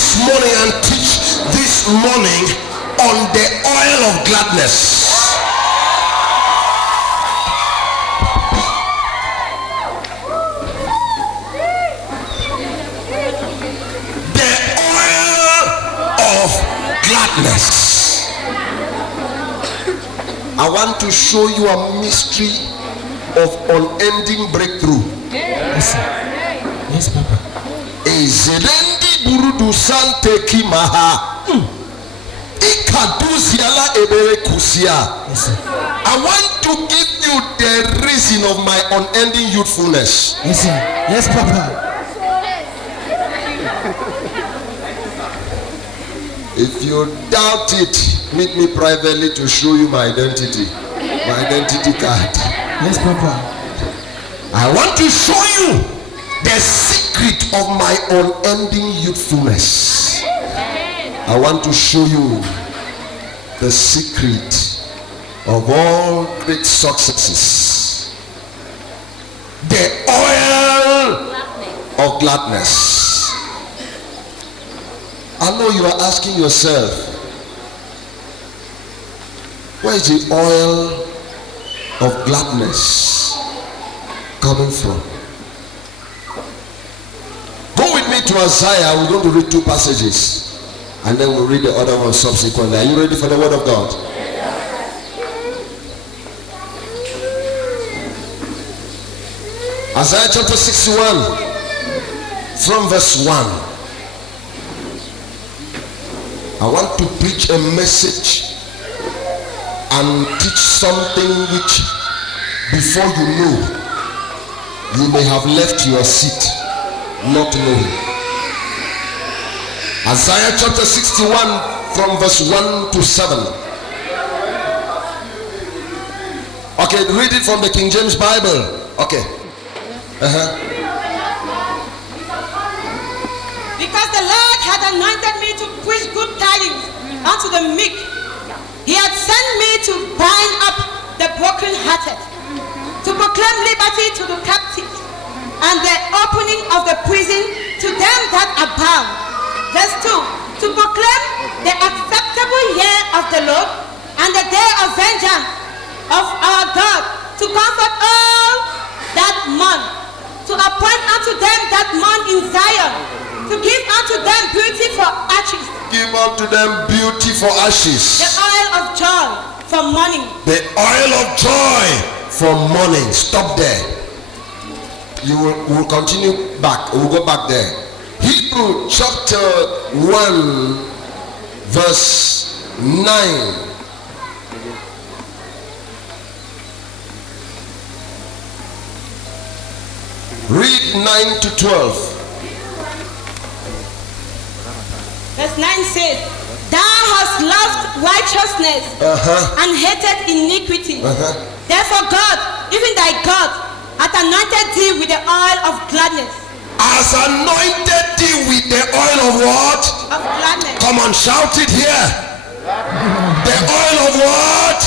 this morning and teach this morning on the oil of gladness. The oil of gladness. I want to show you a mystery of unending breakthrough. Yes, sir. Yes, Papa. Ezerendi burudu sante kimaha. Ikaduziala ebere kusia. Yes, sir. I want to give you the reason of my unending youthfulness. Yes, sir. Yes, Papa. If you doubt it, meet me privately to show you my identity card. Yes, Papa. I want to show you the secret of my unending youthfulness. I want to show you the secret of all great successes. The oil of gladness. I know you are asking yourself, where is the oil of gladness coming from? Go with me to Isaiah. We're going to read 2 passages and then we'll read the other one subsequently. Are you ready for the word of God? Isaiah chapter 61 from verse 1. I want to preach a message and teach something which before you know, you may have left your seat not knowing. Isaiah chapter 61 from verse 1 to 7. Okay, read it from the King James Bible. Okay. Because the Lord had anointed me to preach good tidings unto the meek. He had sent me to bind up the brokenhearted, to proclaim liberty to the captives, and the opening of the prison to them that are bound. Verse 2, to proclaim the acceptable year of the Lord, and the day of vengeance of our God, to comfort all that mourn, to appoint unto them that mourn in Zion, to give unto them beauty for ashes. Give unto them beauty for ashes. The oil of joy for mourning. The oil of joy for mourning. Stop there. We'll continue back. We'll go back there. Hebrew chapter 1 verse 9. Read 9 to 12. Verse 9 says, Thou hast loved righteousness and hated iniquity. Therefore God, even thy God, hath anointed thee with the oil of gladness. Has anointed thee with the oil of what? Of gladness. Come on, shout it here. The oil of what?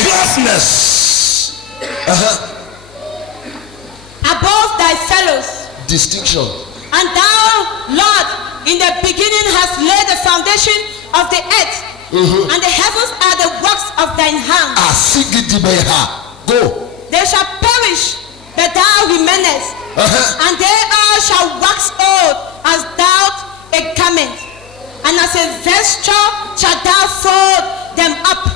Gladness. Above thy fellows. Distinction. And thou, Lord, in the beginning hast laid the foundation of the earth, and the heavens are the works of thine hand. Go. They shall perish, but thou remainest, and they all shall wax old as thou a garment, and as a vesture shalt thou fold them up,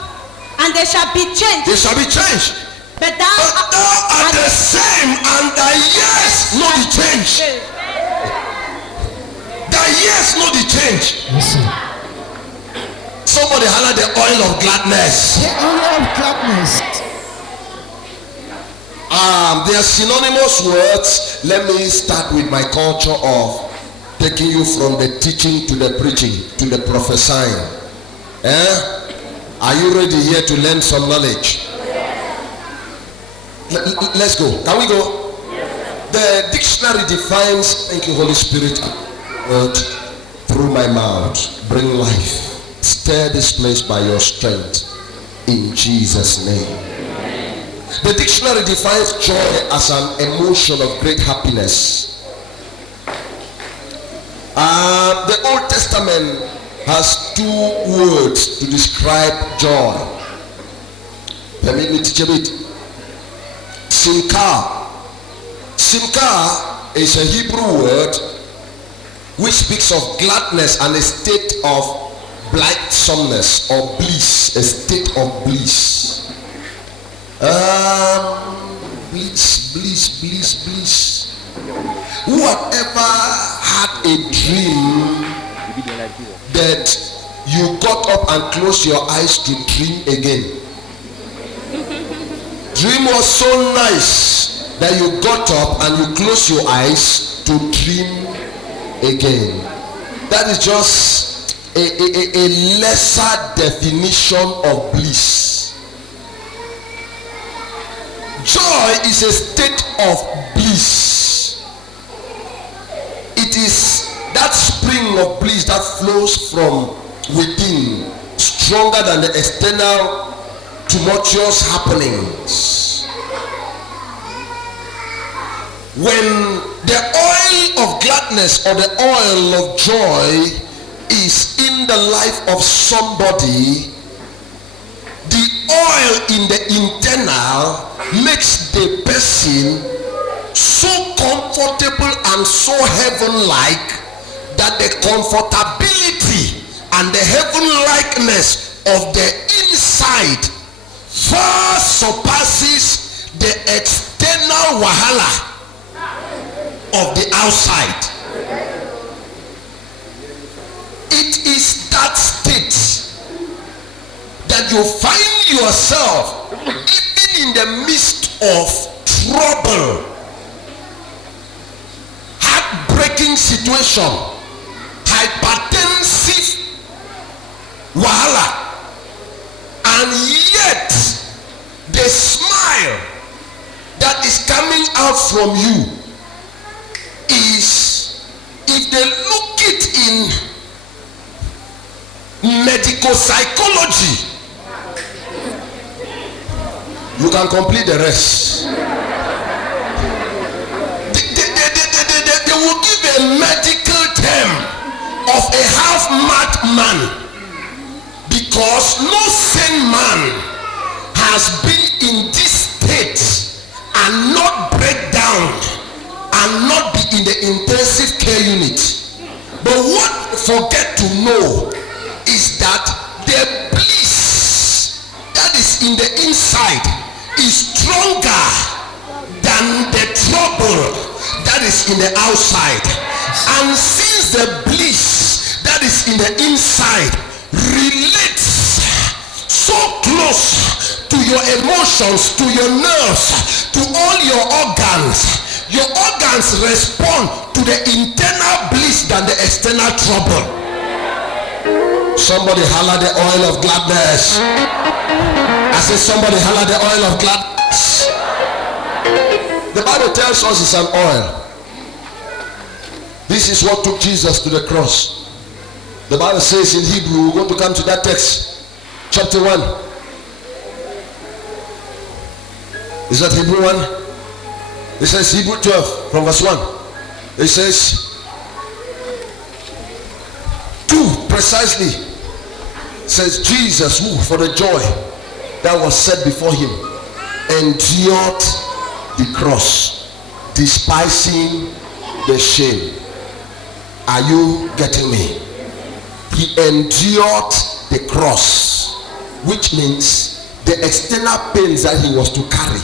and they shall be changed. They shall be changed. But thou art the same, and thy years not the change. Thy years not the change. Somebody holler the oil of gladness. The oil of gladness. They are synonymous words. Let me start with my culture of taking you from the teaching to the preaching to the prophesying. Are you ready here to learn some knowledge? Let's go. Can we go? The dictionary defines, thank you Holy Spirit, word through my mouth, bring life. Stir this place by your strength in Jesus' name. The dictionary defines joy as an emotion of great happiness. The Old Testament Testament has two words to describe joy. Permit me to teach a bit. Simcha. Simcha is a Hebrew word which speaks of gladness and a state of blithesomeness or bliss, a state of bliss. Bliss. Whoever had a dream that you got up and closed your eyes to dream again? Dream was so nice that you got up and you closed your eyes to dream again. That is just a lesser definition of bliss. Joy is a state of bliss. It is that spring of bliss that flows from within, stronger than the external tumultuous happenings. When the oil of gladness or the oil of joy is in the life of somebody, the oil in the internal makes the person so comfortable and so heaven-like that the comfortability and the heaven-likeness of the inside far surpasses the external wahala of the outside. It is that state that you find yourself even in the midst of trouble, heartbreaking situation, hypertensive wahala, and yet the smile that is coming out from you is, if they look it in medical psychology, you can complete the rest. They will give a medical term of a half-mad man, because no sane man has been in this state and not break down and not be in the intensive care unit. But what we forget to know is that the bliss that is in the inside is stronger than the trouble that is in the outside. And since the bliss that is in the inside relates so close to your emotions, to your nerves, to all your organs respond to the internal bliss than the external trouble. Somebody holler the oil of gladness. I said somebody holler the oil of gladness. The Bible tells us it's an oil. This is what took Jesus to the cross. The Bible says in Hebrew, we're going to come to that text, chapter 1. Is that Hebrew 1? It says Hebrew 12 from verse 1. It says 2 precisely. It says Jesus, who for the joy that was set before him endured the cross, despising the shame. Are you getting me? He endured the cross, which means the external pains that he was to carry.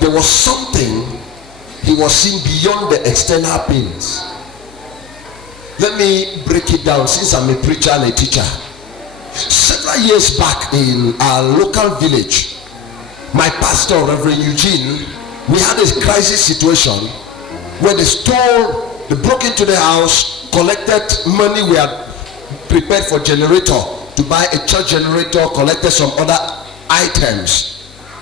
There was something he was seeing beyond the external pains. Let me break it down, since I'm a preacher and a teacher. Several years back in our local village, my pastor, Reverend Eugene, we had a crisis situation where they broke into the house, collected money we had prepared for generator to buy a church generator, collected some other items,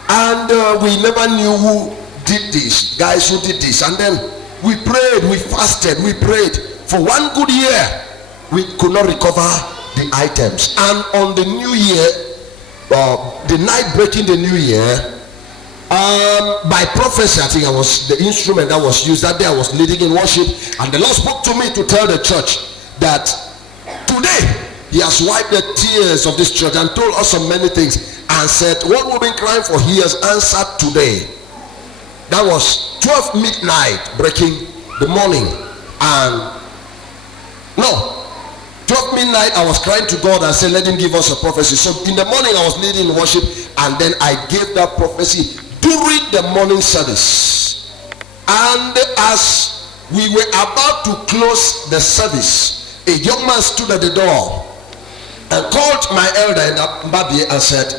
and we never knew who did this, guys who did this. And then we prayed, we fasted, we prayed for 1 good year. We could not recover the items, and on the new year, the night breaking the new year, by prophecy, I think I was the instrument that was used that day. I was leading in worship, and the Lord spoke to me to tell the church that today he has wiped the tears of this church and told us so many things and said what we've been crying for he has answered today. That was 12 midnight breaking the morning, and 12 midnight I was crying to God and said let him give us a prophecy. So in the morning I was leading worship, and then I gave that prophecy during the morning service. And as we were about to close the service, a young man stood at the door and called my elder in Mbabie and said,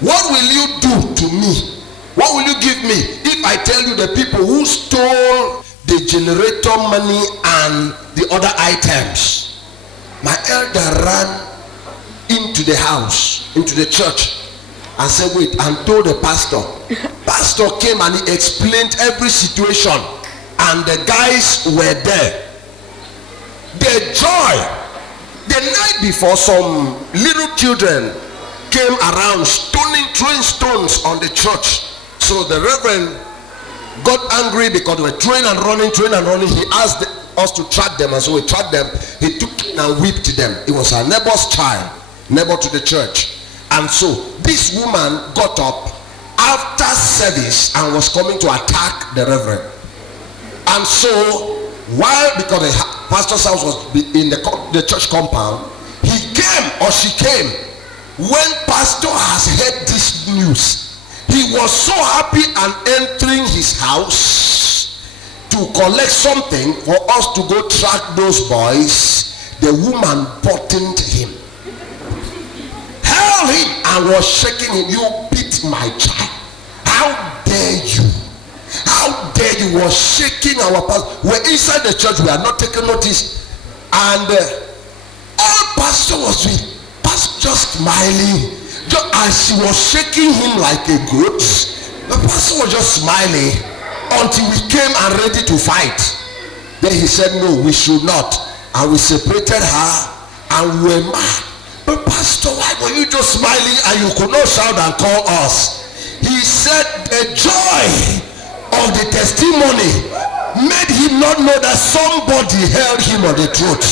what will you do to me? What will you give me if I tell you the people who stole the generator money and the other items? My elder ran into the house, into the church, and said, wait, and told the pastor. Pastor came and he explained every situation, and the guys were there. The joy. The night before, some little children came around throwing stones on the church. So the reverend got angry because they were throwing and running. He asked us to track them, and so we tracked them. He took it and whipped them. It was our neighbor's child, neighbor to the church. And so this woman got up after service and was coming to attack the reverend. And so because the pastor's house was in the church compound, she came. When pastor has heard this news, he was so happy and entering his house to collect something for us to go track those boys. The woman buttoned him, held him and was shaking him. You beat my child. How dare you? How dare you? Was shaking our pastor. We're inside the church. We are not taking notice. And all pastor was doing, pastor just smiling. Just as she was shaking him like a goat, the pastor was just smiling until we came and ready to fight. Then he said, no, we should not. And we separated her and we were mad. But pastor, why were you just smiling and you could not shout and call us? He said the joy of the testimony made him not know that somebody held him on the throat.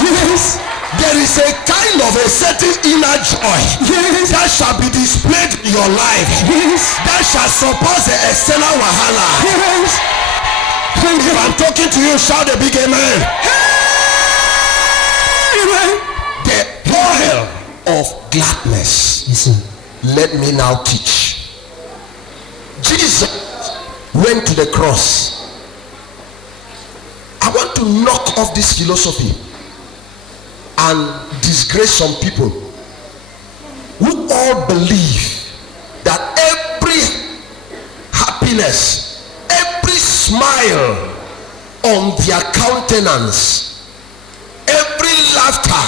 Yes. There is a kind of a certain inner joy that shall be displayed in your life, that shall surpass the external wahala. If I'm talking to you, shout a big amen. The oil of gladness. Let me now teach. Jesus went to the cross. I want to knock off this philosophy and disgrace some people who all believe that every happiness, every smile on their countenance, every laughter,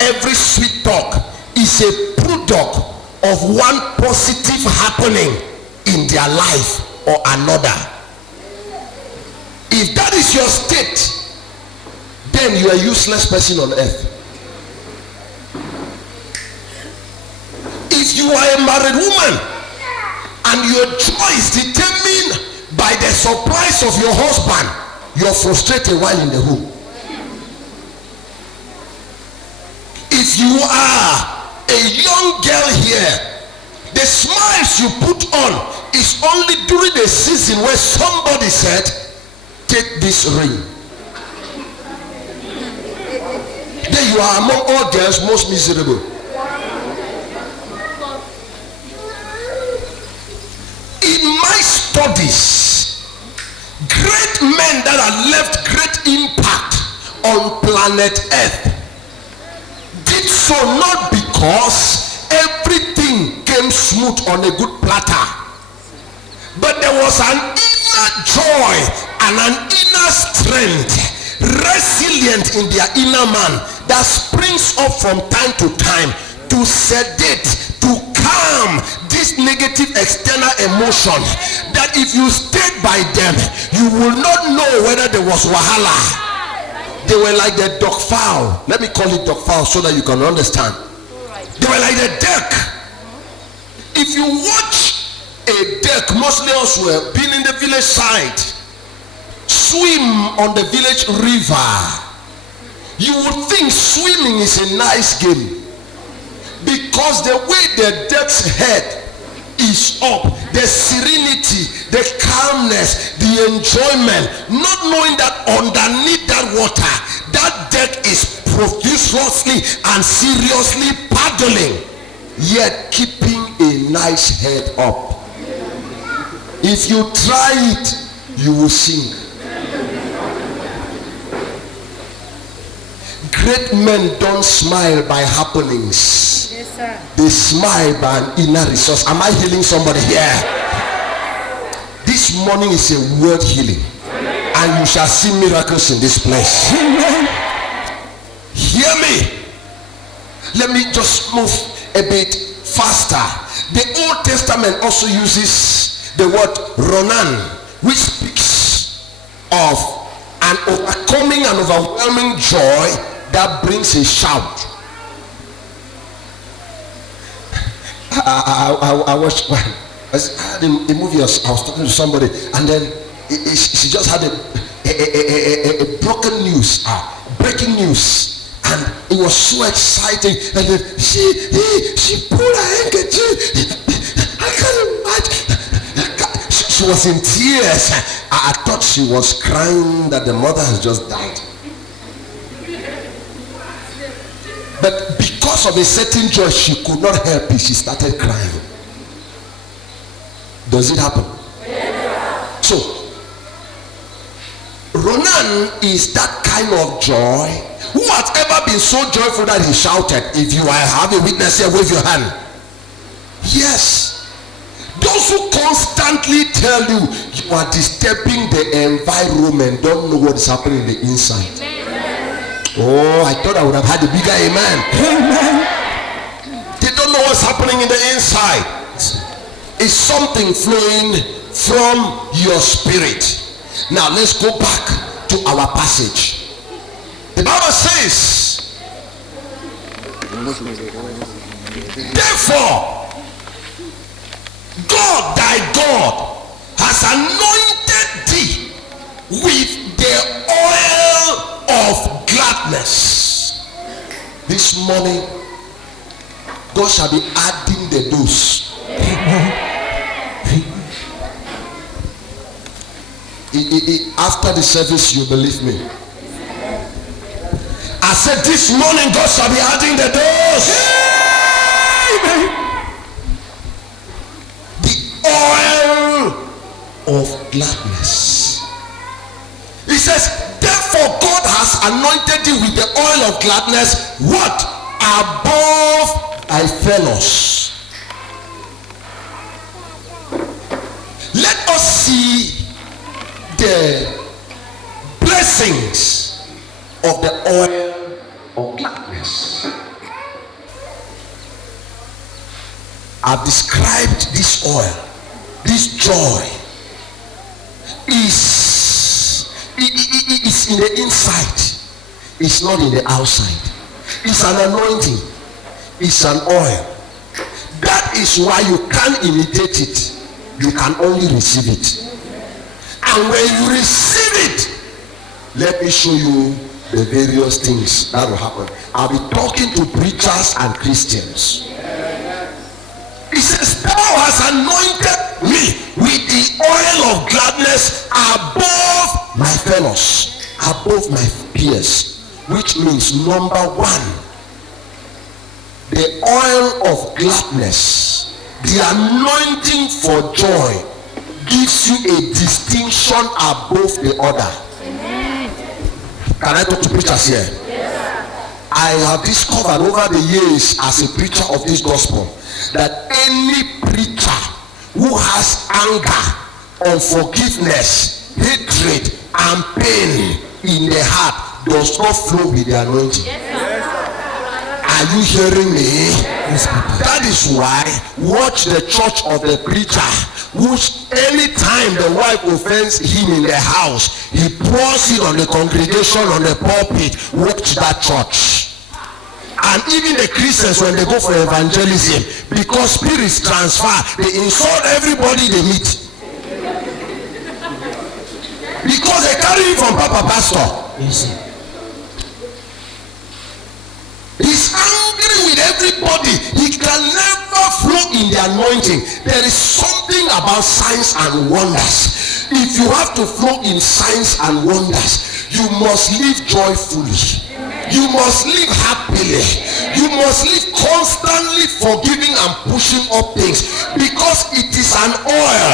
every sweet talk is a product of one positive happening in their life or another. If that is your state, then you are a useless person on earth. If you are a married woman and your joy is determined by the surprise of your husband, you are frustrated while in the home. If you are a young girl here, the smiles you put on is only during the season where somebody said, take this ring. Then you are among all girls most miserable. In my studies, great men that have left great impact on planet Earth did so not because everything came smooth on a good platter, but there was an inner joy and an inner strength resilient in their inner man that springs up from time to time to sedate, to calm this negative external emotion, that if you stayed by them you will not know whether there was wahala. They were like the duck fowl. Let me call it duck fowl so that you can understand. They were like the duck. If you watch a duck, mostly elsewhere, being in the village side, swim on the village river, You would think swimming is a nice game, because the way the deck's head is up, the serenity, the calmness, the enjoyment, not knowing that underneath that water, that deck is profusely and seriously paddling, yet keeping a nice head up. If you try it, you will sink. Great men don't smile by happenings. Yes, sir. They smile by an inner resource. Am I healing somebody here? This morning is a word healing, and you shall see miracles in this place. Hear me. Let me just move a bit faster. The Old Testament also uses the word Ronan, which speaks of an overcoming and overwhelming joy that brings a shout. I watched one. I had a movie. I was talking to somebody, and then she just had a broken news, breaking news, and it was so exciting. And then she pulled her handkerchief. I can't imagine. She was in tears. I thought she was crying that the mother has just died. But because of a certain joy, she could not help it. She started crying. Does it happen? Yeah. So, Ronan is that kind of joy. Who has ever been so joyful that he shouted? If you have a witness here, wave your hand. Yes. Those who constantly tell you you are disturbing the environment don't know what is happening in the inside. Oh, I thought I would have had a bigger amen. Amen. They don't know what's happening in the inside. It's something flowing from your spirit. Now let's go back to our passage. The Bible says, therefore, God thy God has anointed thee with the oil of gladness. This morning, God shall be adding the dose. After the service, you believe me. I said this morning, God shall be adding the dose. The oil of gladness. He says, therefore God has anointed you with the oil of gladness. What? Above thy fellows. Let us see the blessings of the oil of gladness. I've described this oil, this joy is in the inside. It's not in the outside. It's an anointing. It's an oil. That is why you can't imitate it. You can only receive it. And when you receive it, let me show you the various things that will happen. I'll be talking to preachers and Christians. He says, thou hast anointed me with the oil of gladness above my fellows, above my peers, which means number one, the oil of gladness, the anointing for joy, gives you a distinction above the other. Can I talk to preachers here? I have discovered over the years as a preacher of this gospel that any preacher who has anger, unforgiveness, hatred, and pain in the heart does not flow with the anointing. Are you hearing me? That is why watch the church of the preacher, which anytime the wife offends him in the house, he pours it on the congregation, on the pulpit. Watch that church. And even the Christians, when they go for evangelism, because spirits transfer, they insult everybody they meet. Because they carry it from Papa Pastor. He's angry with everybody. He can never flow in the anointing. There is something about signs and wonders. If you have to flow in signs and wonders, you must live joyfully. You must live happily. You must live constantly forgiving and pushing up things, because it is an oil.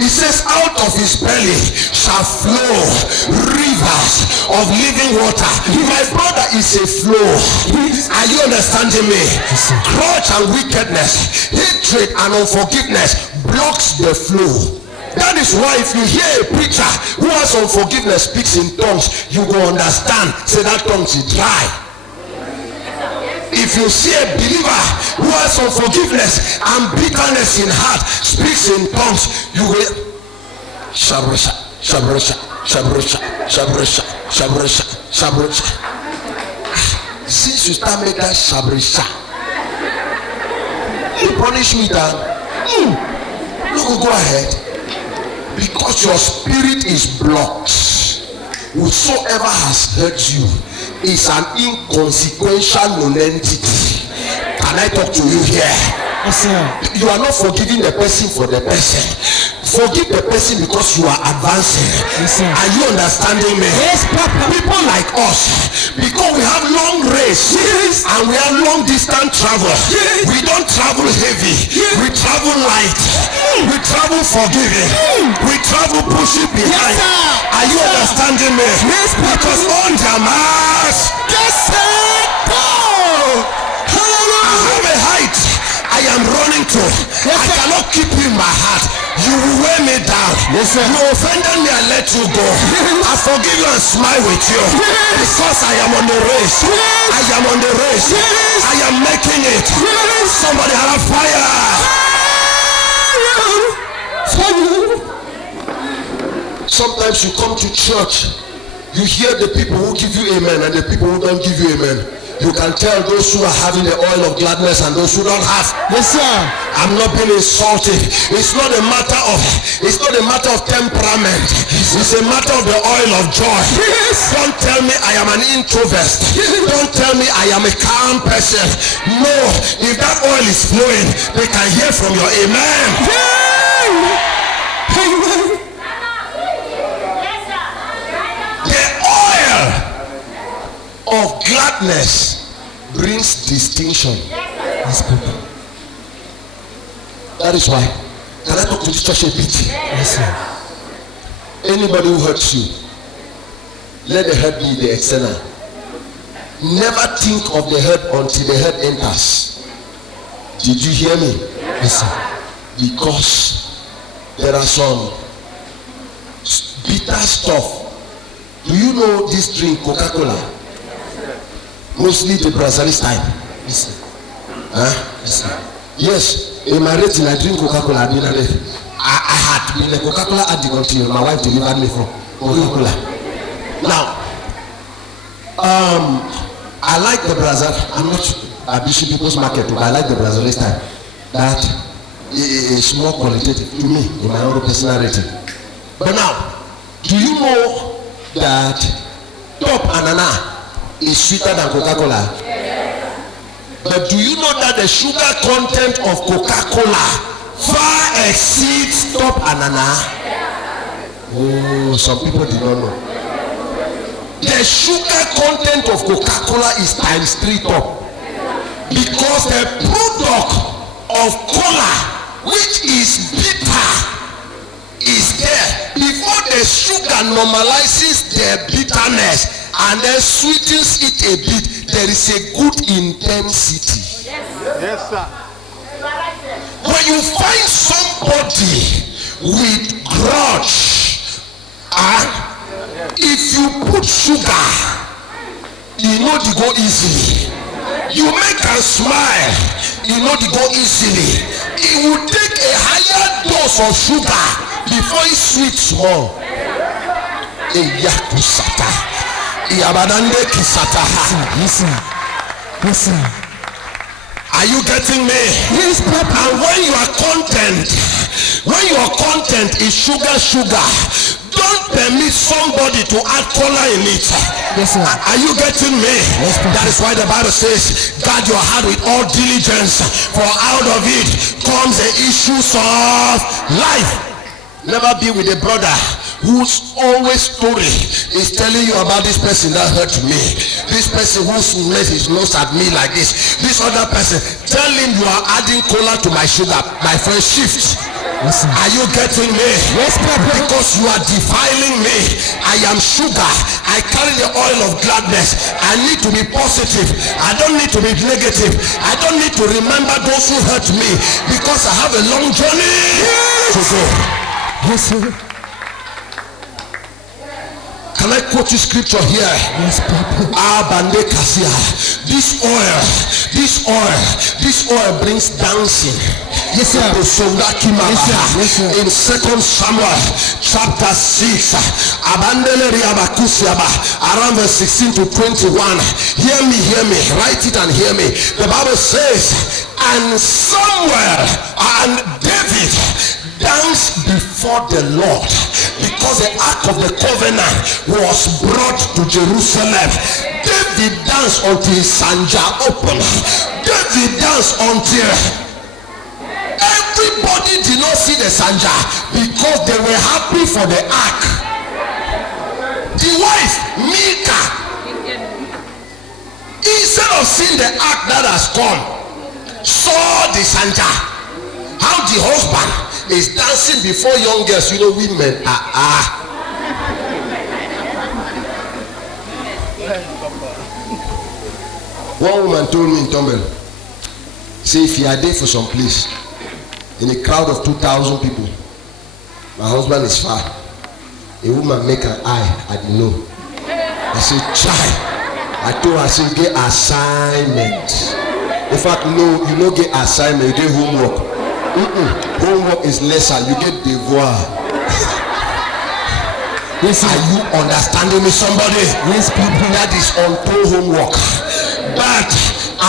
It says out of his belly shall flow rivers of living water. My brother is a flow. Are you understanding me? Grudge and wickedness, hatred and unforgiveness blocks the flow. That is why if you hear a preacher who has unforgiveness speaks in tongues, you go understand, say that tongues is dry. If you see a believer who has unforgiveness and bitterness in heart speaks in tongues, you will shabrisha, shabrisha, shabrisha, shabrisha, shabrisha, shabrisha. Since you start making that shabrisha, you punish me that you go ahead. Because your spirit is blocked. Whosoever has hurt you is an inconsequential nonentity. Can I talk to you here? Yes, sir. You are not forgiving the person for the person. Forgive the person because you are advancing. Yes, sir. Are you understanding me? Yes, Papa. People like us, because we have long race, Yes. and we have long distance travel. Yes. We don't travel heavy. Yes. We travel light. We travel forgiving. We travel pushing behind. Yes, sir. Are you understanding me? Yes, Papa. Because on the mass, Yes, sir. Go. I Hallelujah. have a height I am running to. Yes, I sir. cannot keep you in my heart. You will weigh me down. Yes, sir. You offended me, I let you go. I forgive you and smile with you. Yes. Because I am on the race. Yes. I am on the race. Yes. I am making it. Yes. Somebody have fire. Sometimes you come to church, you hear the people who give you amen and the people who don't give you amen. You can tell those who are having the oil of gladness and those who don't have. Yes, sir. I'm not being insulted. It's not a matter of temperament. It's a matter of the oil of joy. Yes. Don't tell me I am an introvert. Don't tell me I am a calm person. No, if that oil is flowing, they can hear from your amen. Amen. The oil of gladness brings distinction. Yes, Papa. That is why. Can I talk to this church a bit? Yes, sir. Anybody who hurts you, let the hurt be the external. Never think of the hurt until the hurt enters. Did you hear me? Yes, sir. Because there are some bitter stuff. Do you know this drink, Coca-Cola? Mostly the Brazilian style. Yes, sir. Huh? Yes, sir. Yes, in my rating I drink Coca-Cola. I had been a Coca-Cola addict until my wife delivered me from Coca-Cola. Now, I like the Brazil. I'm not abusing people's market, but I like the Brazilian style. That is more qualitative to me in my own personal rating. But now, do you know that top anana is sweeter than Coca-Cola? But do you know that the sugar content of Coca-Cola far exceeds top anana? Oh, some people did not know. The sugar content of Coca-Cola is times 3 top. Because the product of cola, which is bitter, is there. Before the sugar normalizes the bitterness and then sweetens it a bit, there is a good intensity. Yes, sir. When you find somebody with grudge, if you put sugar, you know they go easily. You make her smile, you know they go easily. It will take a higher dose of sugar before it sweets more. Yes, sir. Yes, sir. Are you getting me? Yes, Papa. And when your content is sugar, don't permit somebody to add color in it. Yes, sir. Are you getting me? Yes, Papa. That is why the Bible says, guard your heart with all diligence, for out of it comes the issues of life. Never be with a brother whose always story is telling you about this person that hurt me, this person who's made his nose at me like this other person. Tell him you are adding cola to my sugar. My friend, shift. Yes, sir. Are you getting me? Yes, Papa. Because you are defiling me. I am sugar. I carry the oil of gladness. I need to be positive. I don't need to be negative. I don't need to remember those who hurt me, because I have a long journey to go. Yes, sir. Can I quote you scripture here? Yes, Papa. This oil brings dancing. Yes, sir. Yes, sir. Yes, sir. In 2 Samuel chapter 6, around verse 16 to 21. Hear me, write it and hear me. The Bible says, and Samuel and David danced before the Lord, because the ark of the covenant was brought to Jerusalem. David danced until his sanja opened. David danced until everybody did not see the sanja, because they were happy for the ark. The wife Mika, instead of seeing the ark that has come, saw the sanja. How the husband is dancing before young girls, women. One woman told me in Tombel, say, if you are there for some place in a crowd of 2,000 people, my husband is far, a woman make an eye, I didn't know. I said, try. I told her, I said, get assignment. In fact, no, you don't get assignment, you get homework. Homework is lesser, you get devoir. Yes, sir. Are you understanding me, somebody? Yes, Papa. That is untold homework. But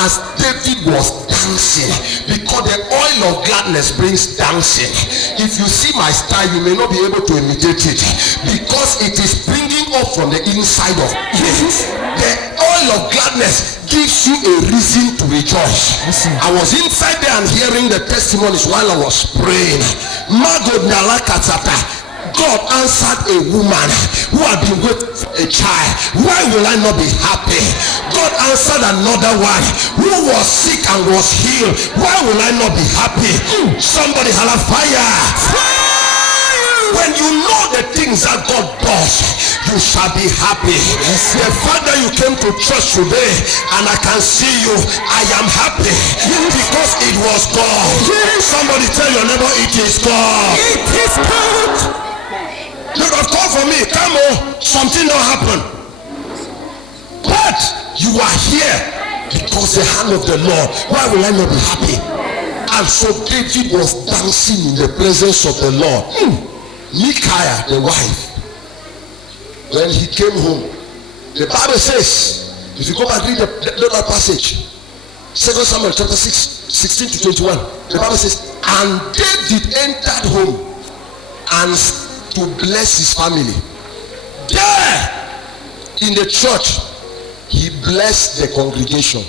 as David was dancing, because the oil of gladness brings dancing. If you see my style, you may not be able to imitate it, because it is bringing up from the inside of you. The oil of gladness gives you a reason to rejoice. Listen. I was inside there and hearing the testimonies while I was praying. God answered a woman who had been with a child. Why will I not be happy? God answered another one who was sick and was healed. Why will I not be happy? Somebody holla fire. When you know the things that God does, you shall be happy. Yes. The fact that you came to church today and I can see you, I am happy because it was God. Somebody tell your neighbor, it is God. It is God. You have called for me, come on, something don't happen. But you are here because the hand of the Lord. Why will I not be happy? And so David was dancing in the presence of the Lord. Micaiah, the wife, when he came home, the Bible says, if you go back and read the passage, 2 Samuel chapter 6, 16 to 21, the Bible says, and David entered home and to bless his family. There in the church, he blessed the congregation.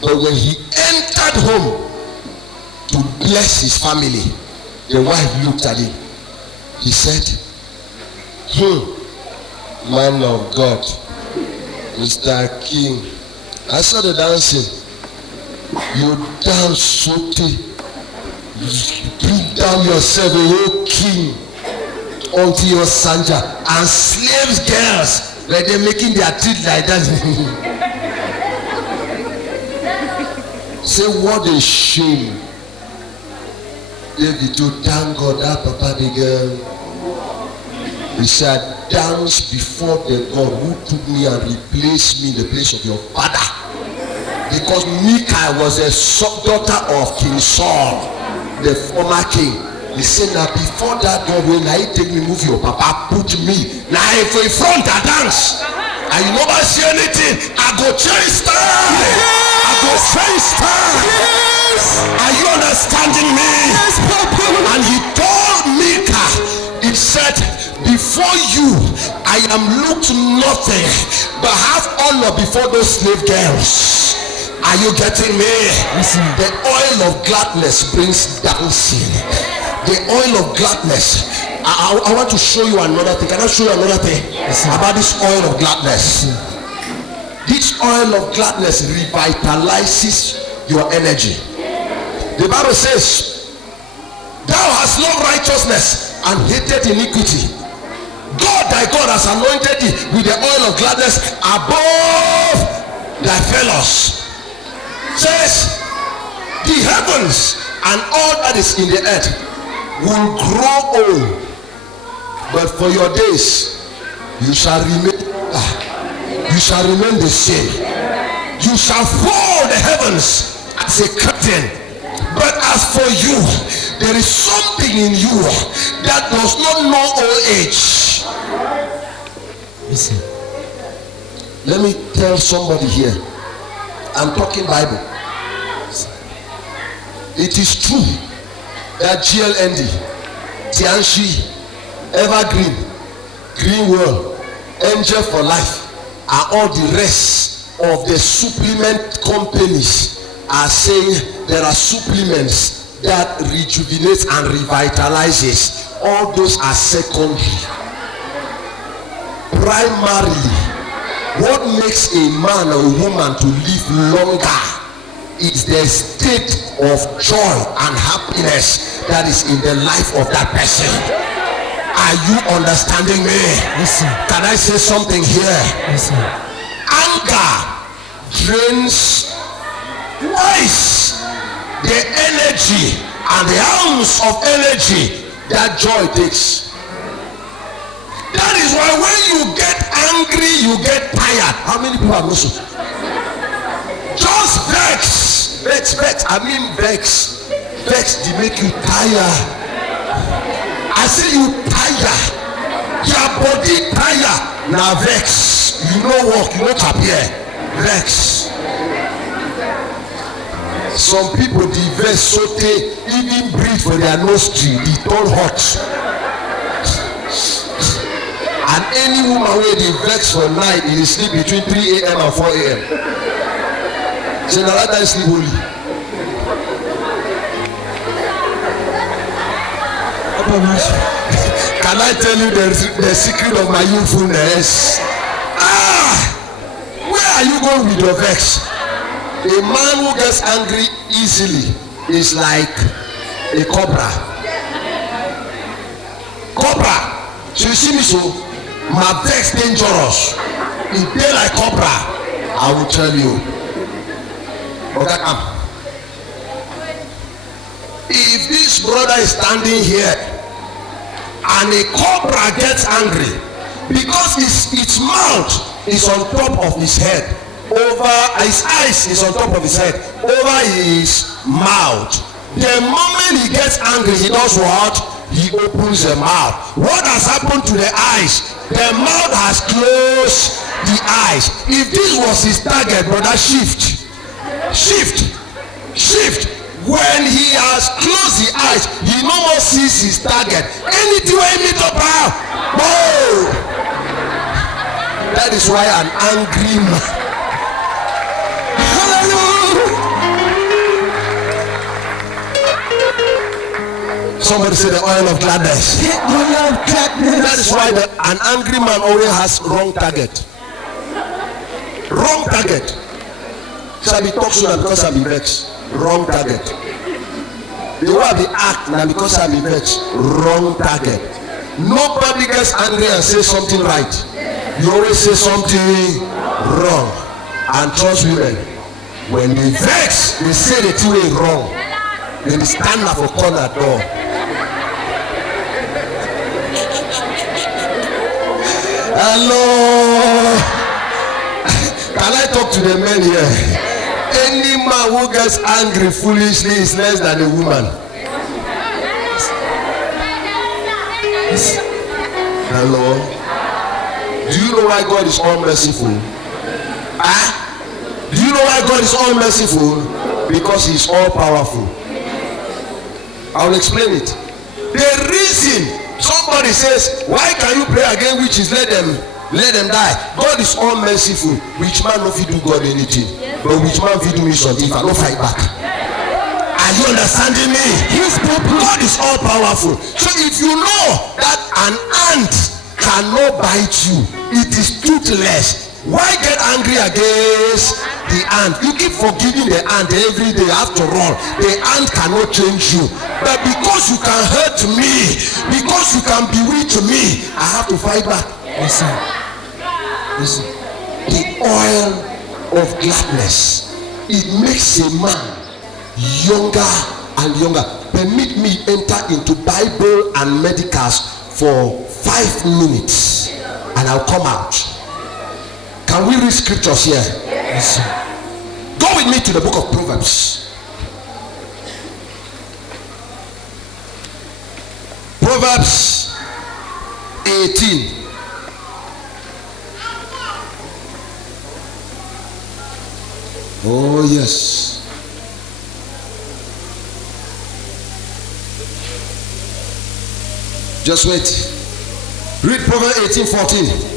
But when he entered home to bless his family, the wife looked at him. He said, man of God, Mr. King, I saw the dancing. You dance so deep. You bring down yourself, a whole king, onto your sanja, and slaves girls, where they're making their teeth like that. Say, what a shame. David, to thank God that Papa the girl. He said, dance before the God who took me and replaced me in the place of your father. Because Micah was a daughter of King Saul, the former king. He said, now before that God, when I take me move your papa, put me. Now if we front a dance, and you never see anything, I go change style. I go change style. Are you understanding me? Yes, Papa. And he told Micah, he said, before you I am looked nothing, but have honor before those slave girls. Are you getting me? Yes, sir. The oil of gladness brings dancing. The oil of gladness. I want to show you another thing. Can I show you another thing? Yes, about this oil of gladness? This oil of gladness revitalizes your energy. The Bible says, thou hast loved righteousness and hated iniquity. God thy God has anointed thee with the oil of gladness above thy fellows. Says, the heavens and all that is in the earth will grow old, but for your days you shall remain the same. You shall fold the heavens as a curtain, but as for you, there is something in you that does not know old age. Listen. Let me tell somebody here, I'm talking Bible. It is true that GLND, Tianchi, Evergreen, Greenwell, Angel for Life, and all the rest of the supplement companies are saying there are supplements that rejuvenates and revitalizes. All those are secondary. Primarily, what makes a man or a woman to live longer is the state of joy and happiness that is in the life of that person. Are you understanding me? Yes, sir. Can I say something here? Yes, sir. Anger drains twice the energy and the ounce of energy that joy takes. That is why when you get angry, you get tired. How many people have known? Just vex. I mean vex. Vex, they make you tired. I say you tired. Your body tired. Now vex. You no work, you no appear. Vex. Some people dey vex so they even breathe for their nostril, e turn hot. And any woman wey dey vex for night, e dey sleep between 3 a.m. and 4 a.m. say na that time sleep only. Can I tell you the secret of my youthfulness? Where are you going with your vex? A man who gets angry easily is like a cobra. So you see me so, my vex dangerous. If they like cobra, I will tell you. Okay, come. If this brother is standing here and a cobra gets angry because its mouth is on top of his head, over his eyes is on top of his head, over his mouth, the moment he gets angry, he does what? He opens the mouth. What has happened to the eyes? The mouth has closed the eyes. If this was his target, brother, shift. When he has closed the eyes, he no more sees his target. Anything when he meet up, whoa! That is why an angry man. Hallelujah! Somebody say the oil of gladness. The oil of gladness. That is why an angry man always has wrong target. Wrong target. Shall be talk so because I be vexed. Wrong target. The way I be act now because I be vexed. Wrong target. Nobody gets angry and say something right. You always say something wrong. And trust women, when they vex, they say the thing is wrong. Then they stand up for corner door. Hello. Can I talk to the men here? Any man who gets angry foolishly is less than a woman. Hello. Do you know why God is all merciful? Do you know why God is all merciful? Because He is all powerful. I will explain it. The reason some somebody says, why can you pray against witches? Let them die. God is all merciful. Which man no fit do God anything? But which man fit do me something? If I don't fight back. Are you understanding me? God is all powerful. So if you know that an ant cannot bite you, it is toothless. Why get angry against the ant? You keep forgiving the ant every day. After all, the ant cannot change you. But because you can hurt me, because you can bewitch me, I have to fight back. Listen. Listen. The oil of gladness, it makes a man younger and younger. Permit me enter into Bible and medicals for 5 minutes and I'll come out. Can we read scriptures here? Yes, sir. Go with me to the book of Proverbs. Proverbs 18. Oh yes. Just wait. Read Proverbs 18:14.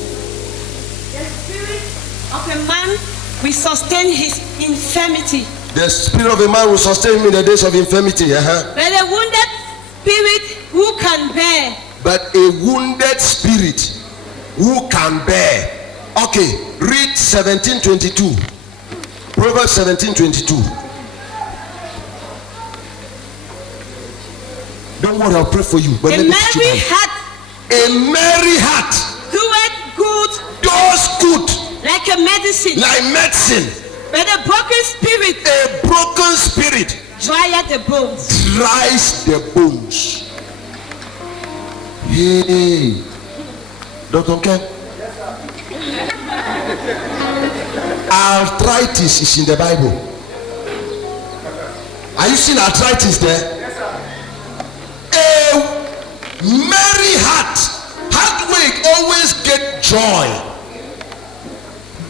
Of a man will sustain his infirmity. The spirit of a man will sustain him in the days of infirmity. But a wounded spirit who can bear. But a wounded spirit who can bear. Okay, read 17:22. Proverbs 17:22. Don't worry, I'll pray for you. But A merry heart. A merry heart Doeth good does good like a medicine. like medicine. But a broken spirit A broken spirit drieth the bones. dries the bones. Hey, Dr. Ken. Arthritis is in the Bible. Are you seeing arthritis there? A merry heart will always get joy.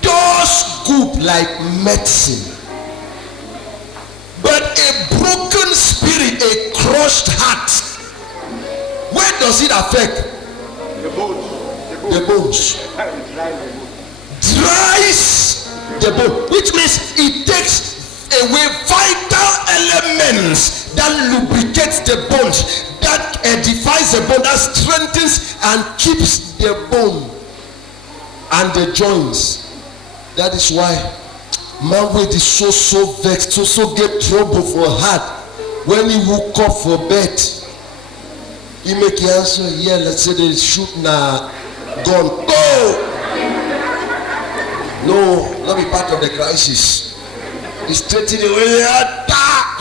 Does good like medicine. But a broken spirit, a crushed heart, where does it affect? The bones. Dries the bone, which means it takes away vital elements that lubricates the bones, that edifies the bone, that strengthens and keeps the bone and the joints. That is why man will be so vexed, so get trouble for heart when he woke up for bed. He make the answer, yeah, let's say they shoot na gun. Go! No, not be part of the crisis. It's straighten away attack.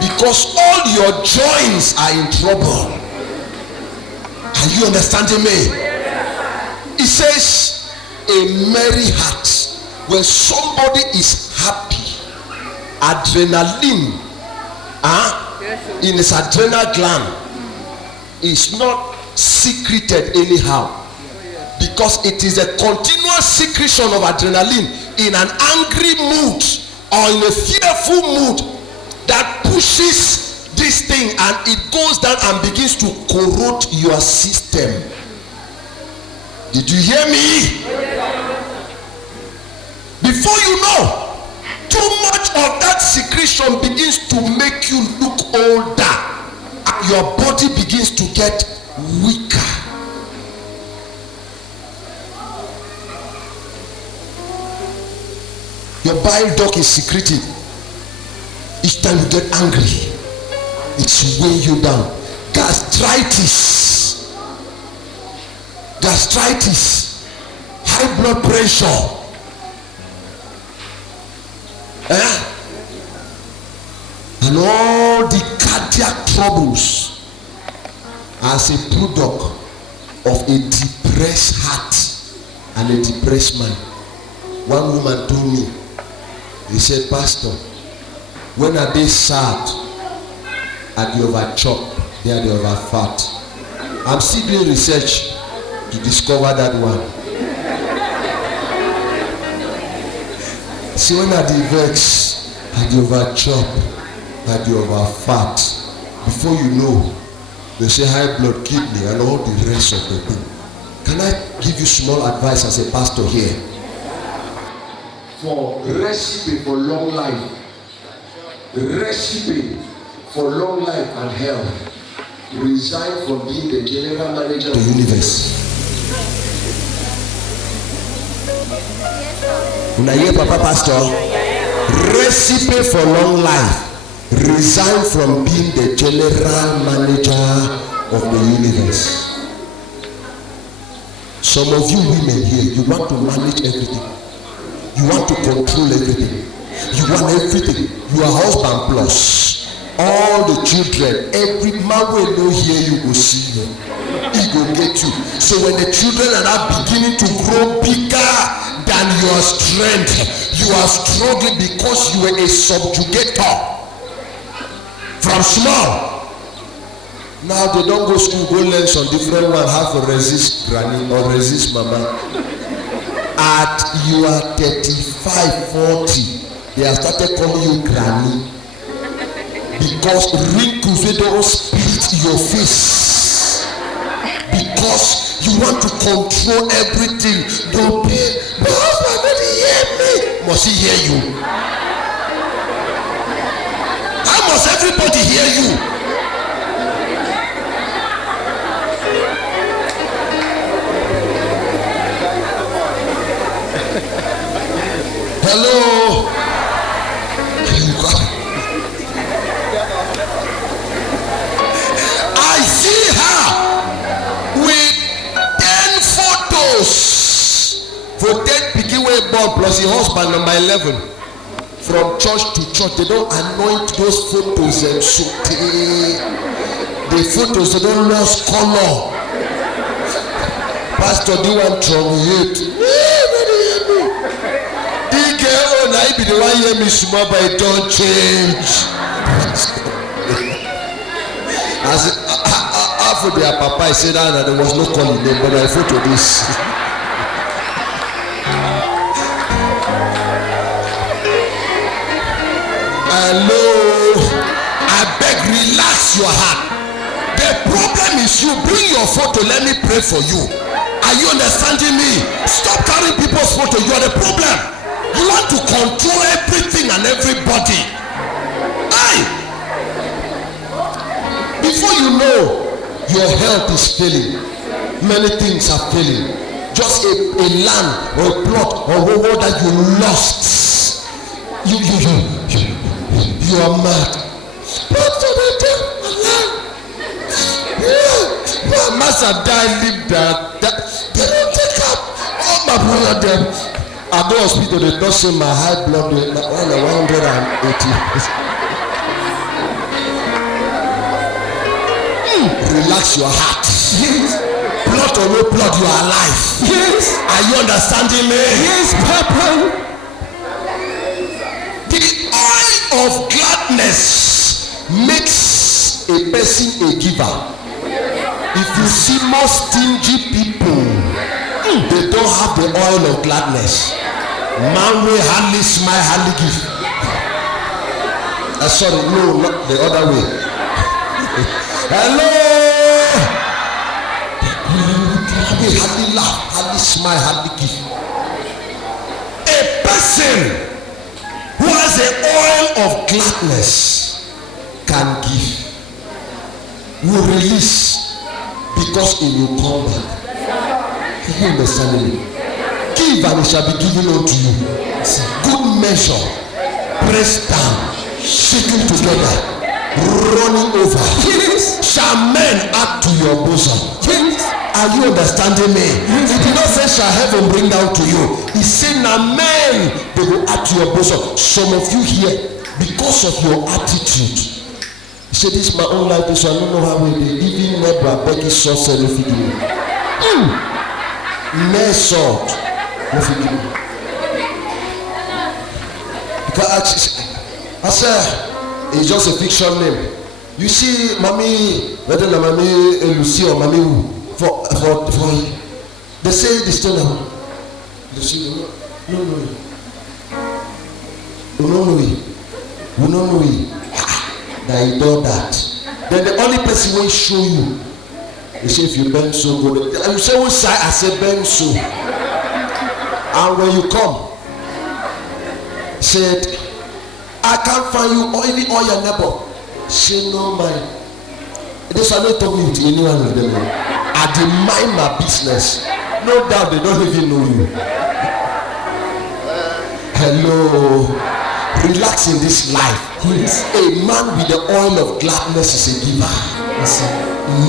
Because all your joints are in trouble. Are you understanding me? It says a merry heart. When somebody is happy, adrenaline in his adrenal gland is not secreted anyhow. Because it is a continuous secretion of adrenaline in an angry mood or in a fearful mood that pushes this thing and it goes down and begins to corrode your system. Did you hear me? Before you know, too much of that secretion begins to make you look older and your body begins to get weaker. Your bile duct is secreted. Each time you get angry, it's weighing you down. Gastritis, high blood pressure, and all the cardiac troubles as a product of a depressed heart and a depressed mind. One woman told me, he said, Pastor, when are they sad? Are they over chop? They are the over fat. I'm still doing research to discover that one. See, when are they vex? Are they over chop? Are they over fat? Before you know, They say high blood, kidney, and all the rest of the thing. Can I give you small advice as a pastor here? For recipe for long life, recipe for long life and health, resign from being the general manager of the universe. Una hear Papa Pastor? Recipe for long life, resign from being the general manager of the universe. Some of you women here, you want to manage everything. You want to control everything. You want everything. You are husband plus. All the children, every man will know here, you go see you. He go get you. So when the children are now beginning to grow bigger than your strength, you are struggling because you were a subjugator from small. Now they don't go school, go learn some different one, how to resist granny or resist mama. At you are 35, 40, they have started calling you granny because wrinkles they don't split your face because you want to control everything. Don't be, my husband didn't hear me. Must he hear you? How must everybody hear you? Hello. I see her with 10 photos. For 10 pikin wey born plus her husband number 11. From church to church, they don't anoint those photos and so the photos they don't lose color. Pastor, do you want trouble hate? Oh, now be the one hear me small, but it don't change. As after their papa, I said that there was no calling them, but I photo this. Hello, I beg, relax your heart. The problem is you bring your photo. Let me pray for you. Are you understanding me? Stop carrying people's photo. You are the problem. You want to control everything and everybody. Aye. Before you know, your health is failing. Many things are failing. Just a land or a plot or a word that you lost. You are mad. My master died, lived that. They don't take up. Oh, my brother, them. I go hospital, they don't say my high blood rate, my 180. Relax your heart. Yes. Blood or no blood, you are alive. Yes. Are you understanding me? Yes, Papa. The oil of gladness makes a person a giver. If you see more stingy people, they don't have the oil of gladness. Man will hardly smile, hardly give. Sorry, no, not the other way. Hello. They hardly laugh, hardly smile, hardly give. A person who has the oil of gladness can give, will release, because it will come back. You understand me? Give and it shall be given unto you. Good measure, pressed down, shaken together, running over. Yes. Shall men add to your bosom? Yes. Are you understanding me? Yes. He did not say shall heaven bring down to you. He said now men they will add to your bosom. Some of you here, because of your attitude, he said this is my own life, so I don't know how we did. Even never begging sauce and everything. Mess up. I said, it's just a fiction name. You see, mommy, whether the mommy Lucy or mommy for they say this thing now. Lucy, no. We don't know it. That he done that. Then the only person will show you. They say if you bend so good. And you say which side? I say bend so. And when you come, said, I can't find you or even all your neighbor. Say no mind. This are not talking to anyone of them. I mind my business. No doubt they don't even know you. Hello. Relax in this life. Yes. A man with the oil of gladness is a giver. Yes,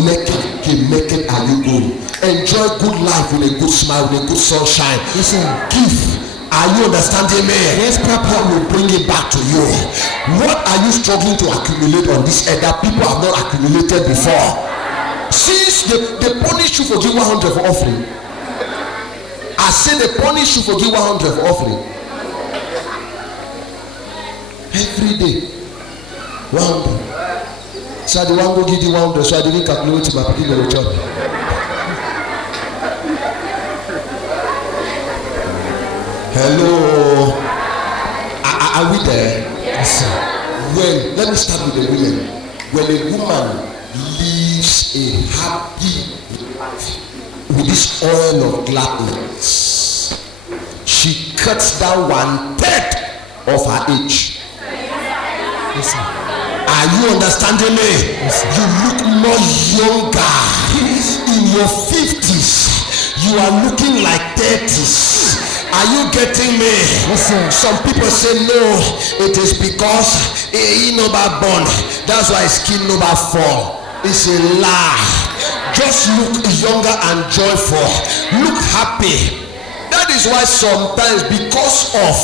naked are you going? Enjoy good life with a good smile, with a good sunshine. Yes, sir. Give. Are you understanding me? Yes, Papa. Will bring it back to you. What are you struggling to accumulate on this earth that people have not accumulated before? Since they punish you for giving 100 for offering. I said they punish you for giving 100 for offering. Every day. 100. So I didn't go give you 100, so I didn't calculate my particular job. Hello. Are we there? Yes, sir. When, let me start with the women. When a woman lives a happy life with this oil of gladness, she cuts down 1/3 of her age. Yes, sir. Are you understanding me? Yes, you look more younger. In your 50s, you are looking like 30s. Are you getting me? Yes, sir. Some people say no, it is because he never born. That's why his skin never fall. It's a lie. Just look younger and joyful. Look happy. That is why sometimes, because of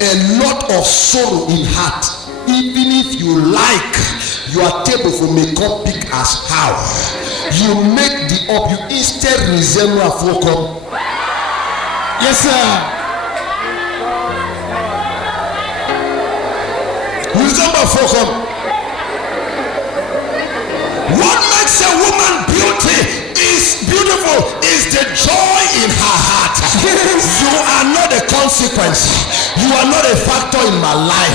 a lot of sorrow in heart, even if you like your table for makeup big as how, you make the up, you instead resemble a folk. Yes, sir. Resemble folk. What makes a woman beautiful is the joy in her heart. You are not a consequence. You are not a factor in my life.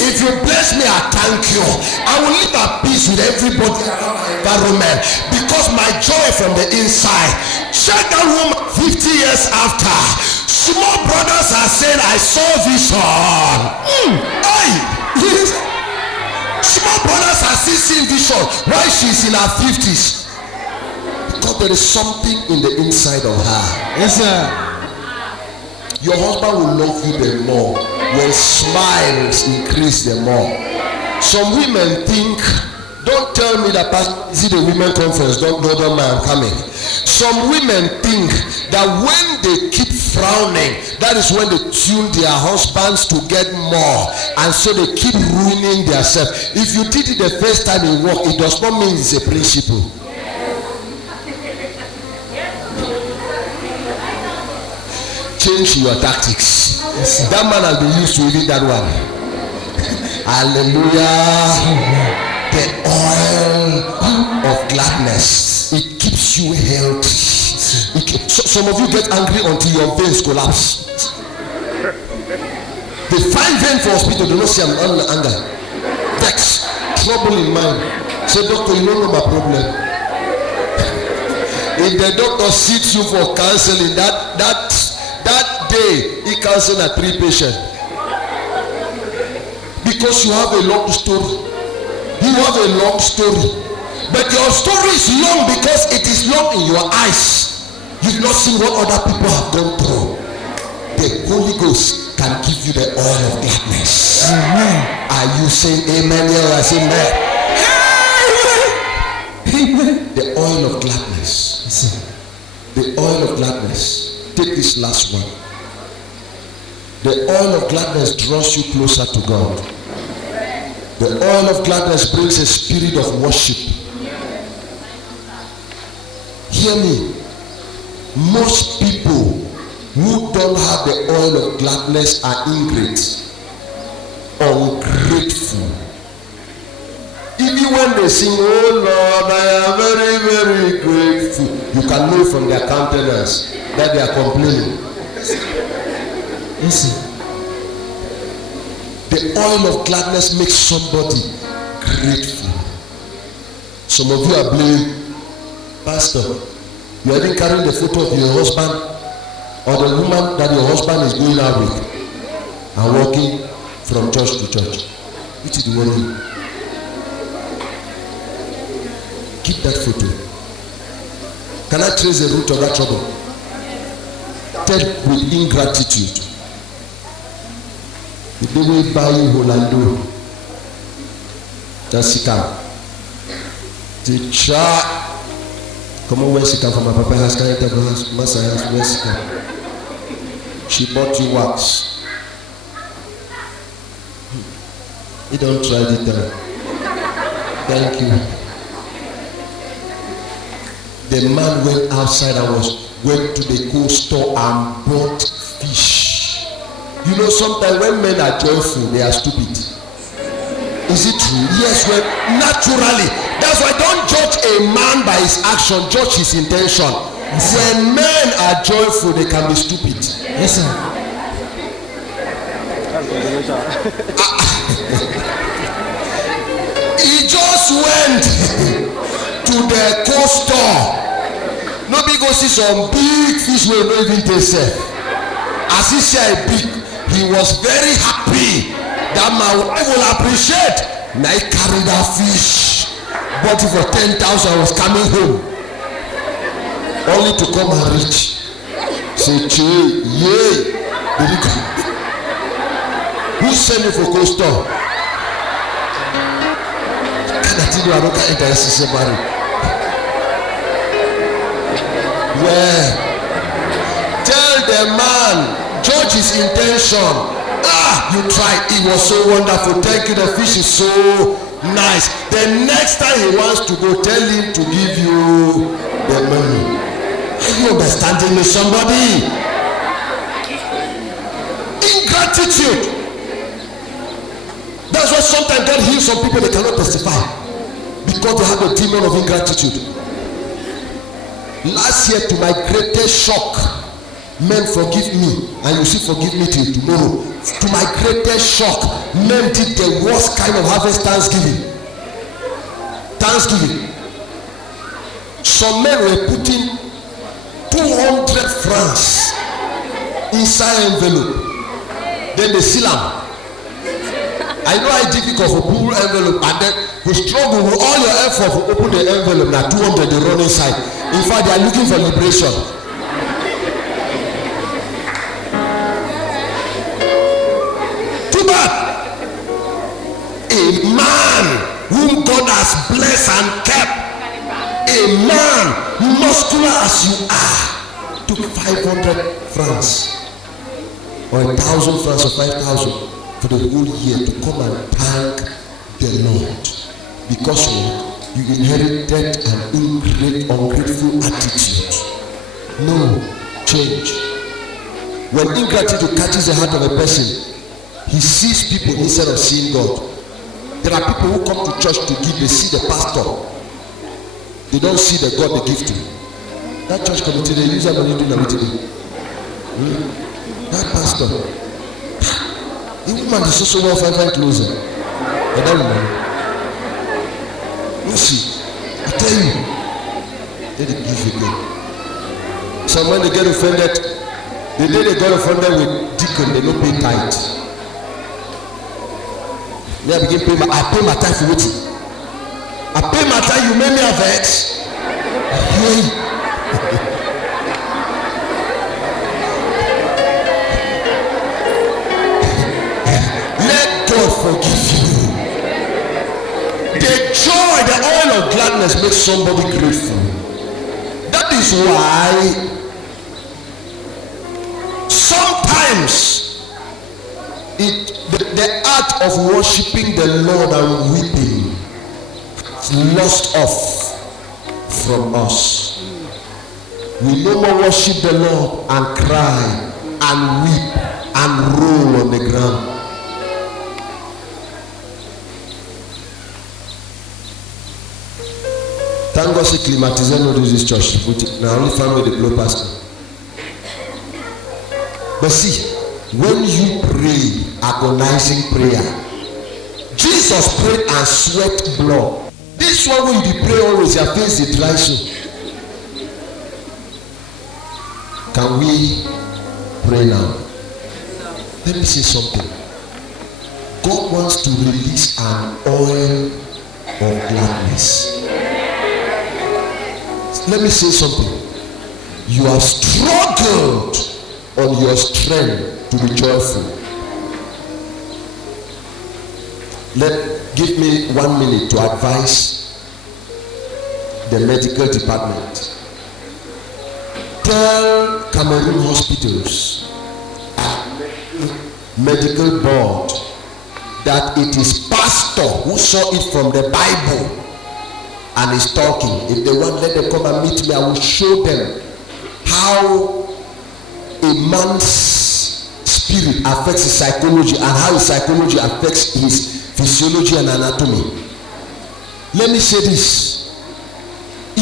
If you bless me, I thank you. I will live at peace with everybody around my environment because my joy from the inside. Check that woman 50 years after. Small brothers are saying, I saw vision. Small brothers are still seeing vision while she's in her 50s. Because there is something in the inside of her. Yes, sir. Your husband will love you the more when smiles increase the more. Some women think, don't tell me that is it a women conference, don't mind, I'm coming. Some women think that when they keep frowning, that is when they tune their husbands to get more, and so they keep ruining themselves. If you did it the first time in work, it does not mean it's a principle. Change your tactics. Yes, that man has been used to even that one. Hallelujah. The oil of gladness, it keeps you healthy. Some of you get angry until your veins collapse. They find vein for hospital, they don't see I'm under anger. Vex, trouble in mind. Say, doctor, you don't know my problem. If the doctor seeks you for counseling, that day he counseled at 3 patients. Because you have a long story. You have a long story. But your story is long because it is long in your eyes. You've not seen what other people have gone through. The Holy Ghost can give you the oil of gladness. Amen. Are you saying amen here? I say amen. Amen. The oil of gladness. The oil of gladness. Take this last one. The oil of gladness draws you closer to God. The oil of gladness brings a spirit of worship. Hear me. Most people who don't have the oil of gladness are ingrates, ungrateful. Even when they sing, oh Lord, I am very, very grateful, you can know from their countenance that they are complaining. Listen. The oil of gladness makes somebody grateful. Some of you are blaming, Pastor. You are even carrying the photo of your husband or the woman that your husband is going out with and walking from church to church. Which is the worry? Keep that photo. Can I trace the root of that trouble? Dealt with ingratitude. The day we buy you Holando, just sit down. The child, come on, where she come from? My papa has carried the house, master has where she come. She bought you wax. You don't try it there. Thank you. The man went outside and went to the cold store and bought fish. You know, sometimes when men are joyful, they are stupid. Is it true? Yes, well, naturally. That's why don't judge a man by his action, judge his intention. Yes, when men are joyful, they can be stupid. Yes, sir. He just went to the cold store. Nobody go see some big fish wey no even taste sef. As he see a big, he was very happy that my wife will appreciate. Now he carry that fish, bought it for 10,000, was coming home, only to come and reach. Say, Che, yay, did he come? Who sent me for cold store? Can I tell you I don't get interested in somebody? Yeah. Tell the man, judge his intention. You tried. It was so wonderful. Thank you. The fish is so nice. The next time he wants to go, tell him to give you the money. Are you understanding me, somebody? Ingratitude. That's why sometimes God heals some people, they cannot testify because they have a demon of ingratitude. Last year, to my greatest shock, men forgive me, and you see forgive me till tomorrow. To my greatest shock, men did the worst kind of harvest Thanksgiving. Some men were putting 200 francs inside envelope. Then they seal them. I know how difficult for pull envelope, and then we struggle with all your effort to open the envelope. Now 200 they run inside. In fact, they are looking for liberation. Too bad. A man whom God has blessed and kept, a man muscular as you are, took 500 francs or 1,000 francs or 5,000 for the whole year to come and thank the Lord because you inherited an ungrateful attitude. No change. When ingratitude catches the heart of a person, he sees people instead of seeing God. There are people who come to church to give, they see the pastor, they don't see the God they give to. That church committee, they use that money to do everything. That pastor, the woman is also well five closer. But that woman, you see, I tell you, they didn't give again. Some when they get offended, the day they got offended with deacon, they don't pay tithe. Me I begin pay I pay my tithe for what? I pay my tithe, you make me a vex. Hey. God forgive you. The joy, the oil of gladness makes somebody grateful. That is why sometimes the art of worshiping the Lord and weeping is lost off from us. We no more worship the Lord and cry and weep and roll on the ground. Thank God, say climatization no do this church. Now only family the blow pastor. But see, when you pray, agonizing prayer, Jesus prayed and sweat blood. This This one when you pray always, your face is dry so. Can we pray now? Let me say something. God wants to release an oil of gladness. Let me say something. You have struggled on your strength to be joyful. Give me 1 minute to advise the medical department. Tell Cameroon hospitals, medical board, that it is pastor who saw it from the Bible and is talking. If they want, let them come and meet me. I will show them how a man's spirit affects his psychology and how his psychology affects his physiology and anatomy. Let me say this.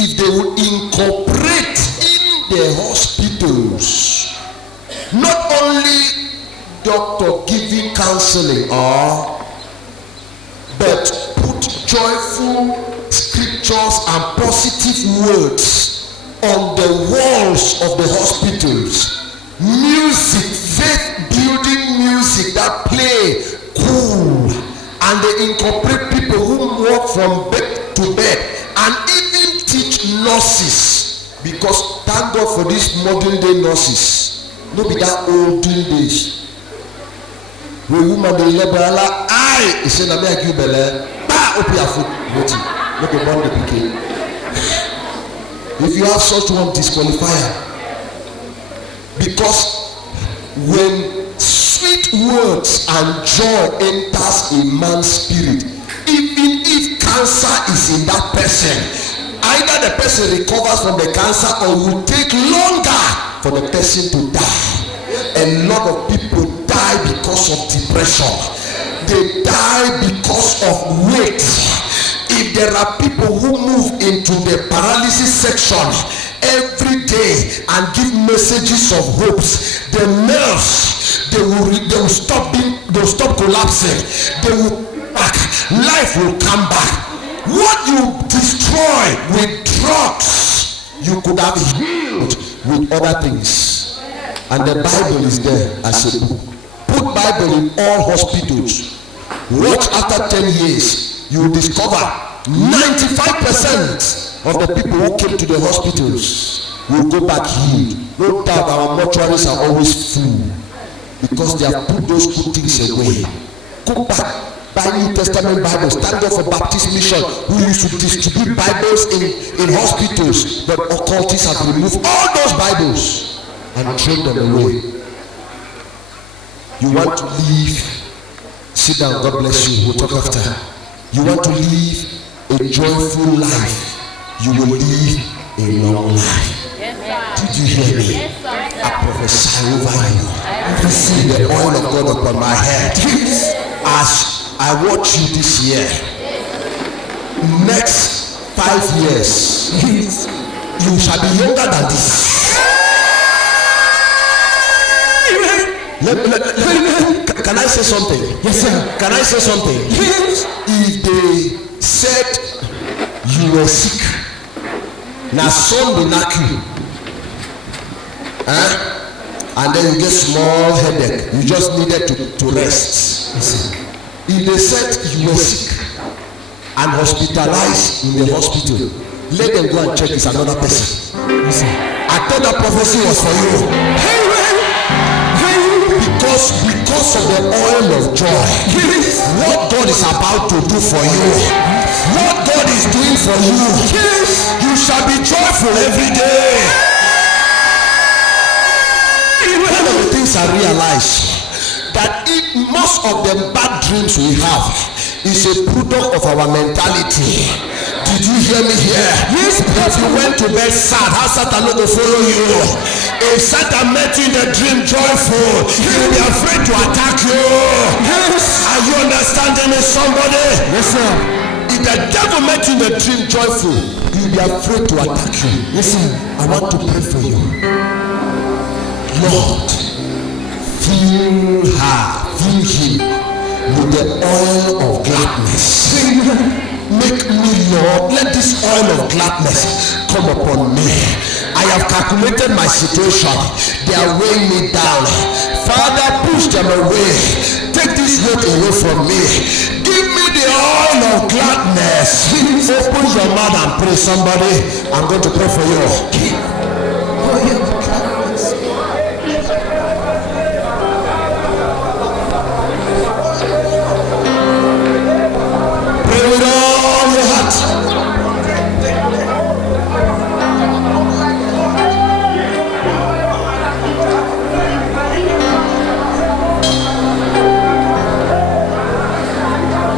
If they would incorporate in the hospitals not only doctor giving counseling but put joyful scriptures and positive words on the walls of the hospitals, music, faith building music that play cool, and they incorporate people who walk from bed to bed, and even teach nurses, because thank God for these modern day nurses, no be that olden days. We woman dey labor ala I say na me give belle ba open your foot body make you born the pikin. If you have such one, disqualify her, because when sweet words and joy enters a man's spirit, even if cancer is in that person, either the person recovers from the cancer or will take longer for the person to die. A lot of people die because of depression. They die because of weight. If there are people who move into the paralysis section every day and give messages of hopes, the nerves they will stop collapsing. They will back. Life will come back. What you destroy with drugs, you could have healed with other things. And the Bible is there as a book. Put Bible in all hospitals. Watch after 10 years, you will discover 95% of the people who came to the hospitals will go back healed. No doubt our mortuaries are always full because they have put those good things away. Go back, buy New Testament Bibles. Thank God for Baptist Mission who used to distribute Bibles in hospitals, but occultists have removed all those Bibles and thrown them away. You want to live, sit down, God bless you, we'll talk after. You want to live a joyful life, you will live a long life. Did you hear me? I prophesy over you. I see the oil of God upon my head. As I watch you this year, next 5 years, you shall be younger than this. Can I say something? Yes, sir. Can I say something? Yes. If they said you were sick, now son will knock you, and then you get small headache, you just needed to rest. Yes, if they said you were sick and hospitalized in the hospital, let them go and check it's another person. Yes, I thought that prophecy was for you. Because of the oil of joy, what God is about to do for you, what God is doing for you, you shall be joyful every day. One of the things I realize, that most of the bad dreams we have is a product of our mentality. Did you hear me here? Yes. If you went to bed sad, how Satan not to follow you? If Satan met you in the dream joyful, he will be afraid to attack you. Yes. Are you understanding me, somebody? Yes, sir. If the devil met you in the dream joyful, he will be afraid to attack you. Yes, sir. I want to pray for you. Lord, fill her, fill him with the oil of gladness. Make me, Lord, let this oil of gladness come upon me. I have calculated my situation. They are weighing me down. Father, push them away. Take this weight away from me. Give me the oil of gladness. Open your mouth and pray. Somebody, I'm going to pray for you.